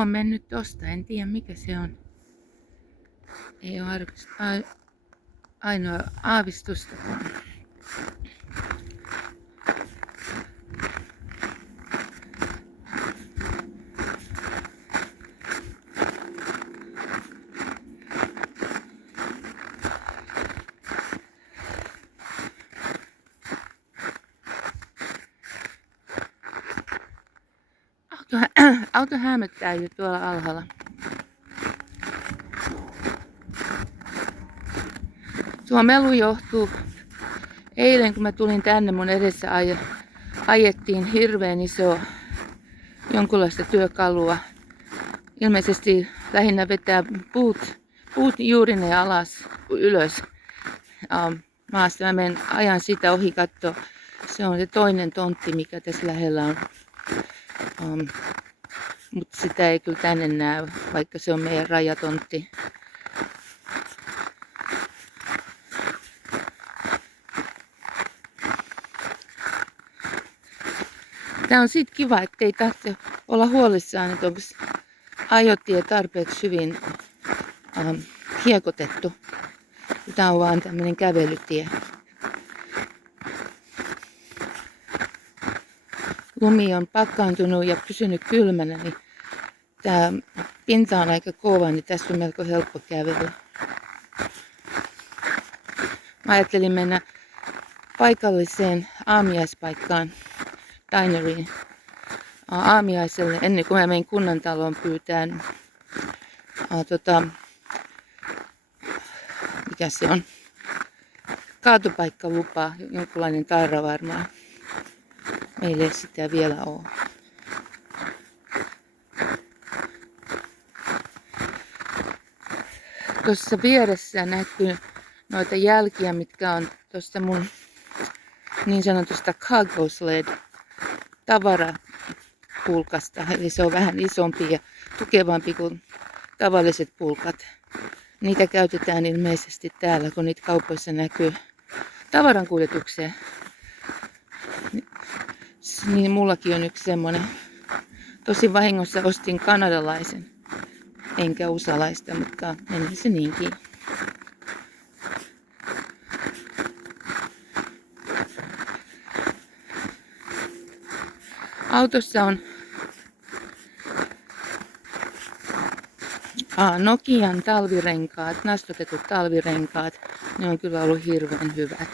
on mennyt tosta, en tiedä mikä se on. Ei ole ainoa aavistusta. Auto hämöttää jo tuolla alhaalla. Tuo melu johtuu, eilen kun mä tulin tänne, mun edessä ajettiin hirveän iso jonkunlaista työkalua. Ilmeisesti lähinnä vetää puut juurineen alas, ylös maasta. Mä ajan sitä ohi katsoa. Se on se toinen tontti, mikä tässä lähellä on. Mutta sitä ei kyllä tänne näy, vaikka se on meidän rajatontti. Tää on sit kiva, ettei tarvitse olla huolissaan, että onko ajotie tarpeeksi hyvin hiekotettu. Tää on vaan tämmönen kävelytie. Lumi on pakkaantunut ja pysynyt kylmänä, niin tää pinta on aika kova, niin tässä on melko helppo kävely. Mä ajattelin mennä paikalliseen aamiaispaikkaan, dineriin, aamiaiselle, ennen kuin mä menen kunnantaloon pyytään mikä se on, kaatopaikkalupa, jonkunlainen tarra varmaan. Meillä ei sitä vielä ole. Tuossa vieressä näkyy noita jälkiä, mitkä on tuosta mun niin sanotusta cargo sled tavarapulkasta. Eli se on vähän isompi ja tukevampi kuin tavalliset pulkat. Niitä käytetään ilmeisesti täällä, kun niitä kaupoissa näkyy tavarankuljetukseen. Niin mullakin on yksi semmonen. Tosin vahingossa ostin kanadalaisen, enkä usalaista, mutta meni se niinkin. Autossa on Nokian talvirenkaat, nastotetut talvirenkaat. Ne on kyllä ollut hirveän hyvät.